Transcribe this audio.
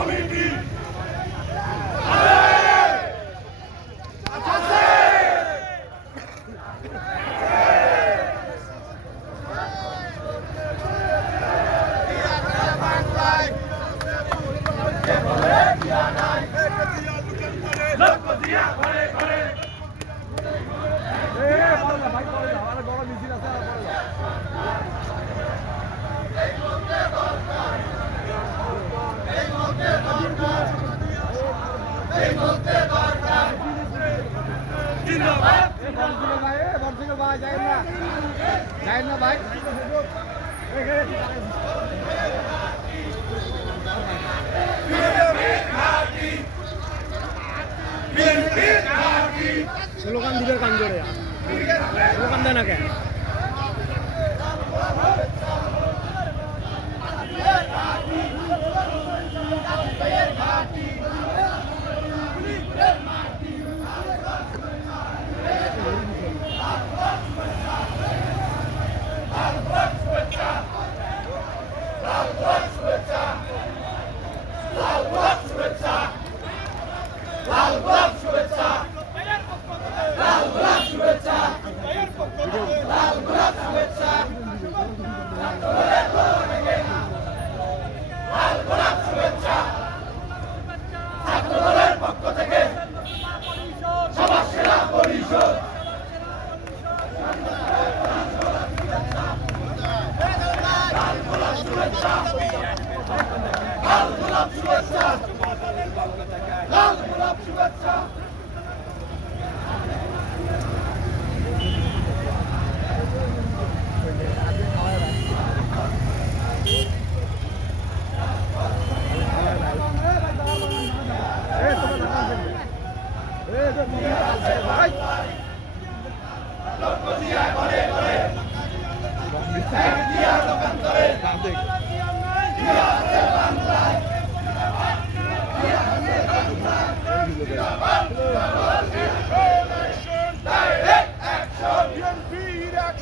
ভাই করে ভাই করে ভাই করে ভাই করে যায় না ভাই স্লোগান দিবে কান জোরে স্লোগান দেয় না কেন লাল গোলাপ শুভেচ্ছা লাল গোলাপ শুভেচ্ছা Thank you.